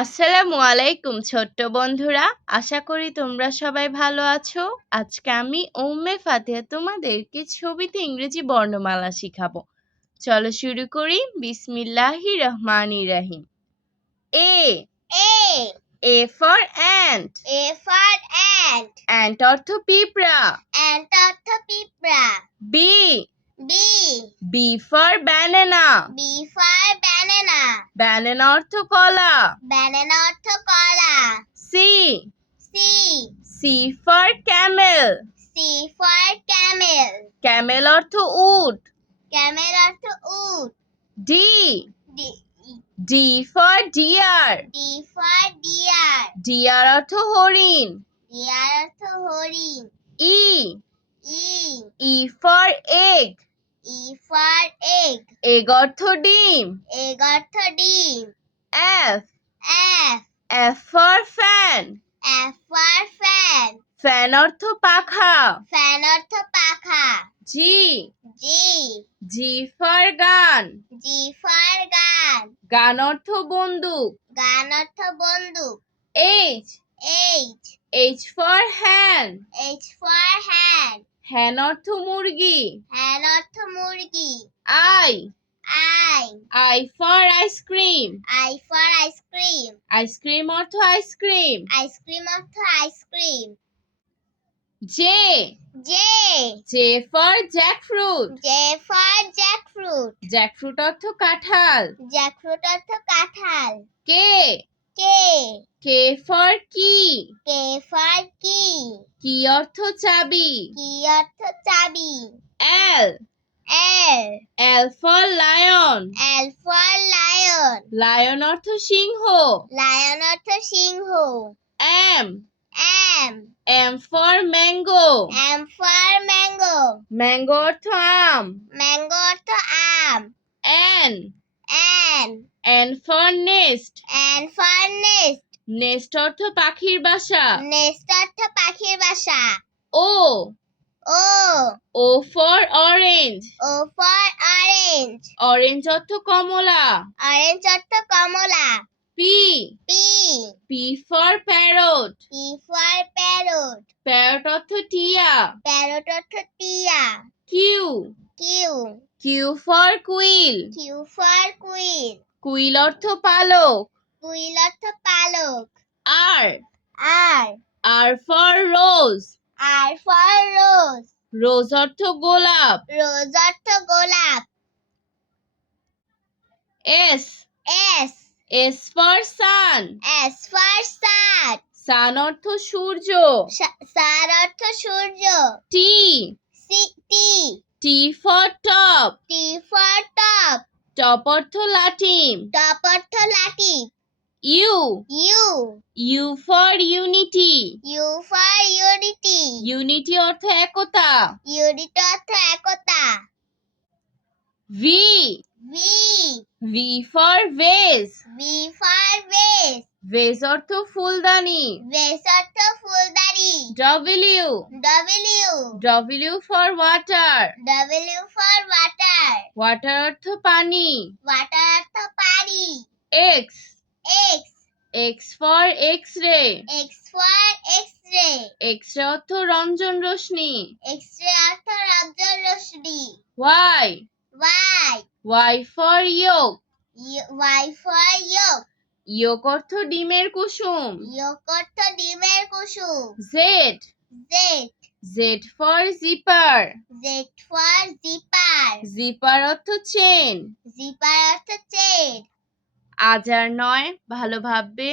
আসসালামু আলাইকুম ছোট্ট বন্ধুরা, আশা করি তোমরা সবাই ভালো আছো। আজকে আমি উম্মে ফাতিহা তোমাদেরকে ছবিতে ইংরেজি বর্ণমালা শিখাবো। চলো শুরু করি। বিসমিল্লাহির রহমানির রহিম। A A for ant. A for ant. Ant অর্থ পিঁপড়া। Ant অর্থ পিঁপড়া। B B for banana. B for banana. Banana অর্থ কলা। Banana অর্থ কলা। C for camel. C for camel. Camel অর্থ উট। Camel অর্থ উট। D for deer. D for deer. Deer অর্থ হরিণ। Deer অর্থ হরিণ। E for egg. E for egg. Egg অর্থ ডিম। Egg অর্থ ডিম। F F for fan. F for fan. Fan অর্থ পাখা। Fan অর্থ পাখা। জি ফর গান। G for গান। গান অর্থ বন্দুক। গান অর্থ বন্দুক। এইচ ফর হ্যান। H for hand. হ্যান অর্থ মুরগি। Hen অর্থ মুরগি। I for ice cream. I for ice cream. Ice cream অর্থ আইসক্রিম। Ice cream অর্থ ice cream. J for jackfruit. J for jackfruit. Jackfruit অর্থ কাঁঠাল। Jackfruit অর্থ কাঁঠাল। কে ফর কি। K for key. কি অর্থ চাবি। Key অর্থ চাবি। L for lion. L for lion. Lion অর্থ সিংহ। Lion অর্থ সিংহ। M M for mango. M for mango. Mango অর্থ আম। Mango অর্থ আম। N for nest. N for nest. Nest অর্থ পাখির বাসা। Nest অর্থ পাখির বাসা। O for orange. O for orange. Orange অর্থ কমলা। Orange অর্থ কমলা। P for parrot. P for parrot. Parrot অর্থ টিয়া। Parrot অর্থ টিয়া। Q for queen. Q for queen. Quill অর্থ পালক। Quail অর্থ পালক। R for rose. R for rose. Rose অর্থ গোলাপ। Rose অর্থ গোলাপ। S for sun. S for sun. Sun অর্থ সূর্য। Sun অর্থ সূর্য। T for top. T for top. Top অর্থ লাঠিম। Top অর্থ লাঠি। U for unity. U for unity. Unity অর্থ একতা। Unity অর্থ একতা। V for vase. V for vase. Vase অর্থ ফুলদানি। Vase অর্থ ফুলদানি। W for water. W for water. Water অর্থ পানি। Water অর্থ পানি। X for X ray. X for X-ray. X ray অর্থ রঞ্জন রশ্মি। X-ray অর্থ রঞ্জন রশ্মি। Y for ইয়োক। Y for yolk. ইয়োক অর্থ ডিমের কুসুম। Yolk অর্থ ডিমের কুসুম। Z for zipper. Z for zipper. Zipper অর্থ চেন। Zipper অর্থ চেন। আজ আর নয়, ভালো ভাববে।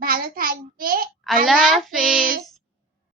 ভালো থাকবে। আল্লাহ হাফেজ।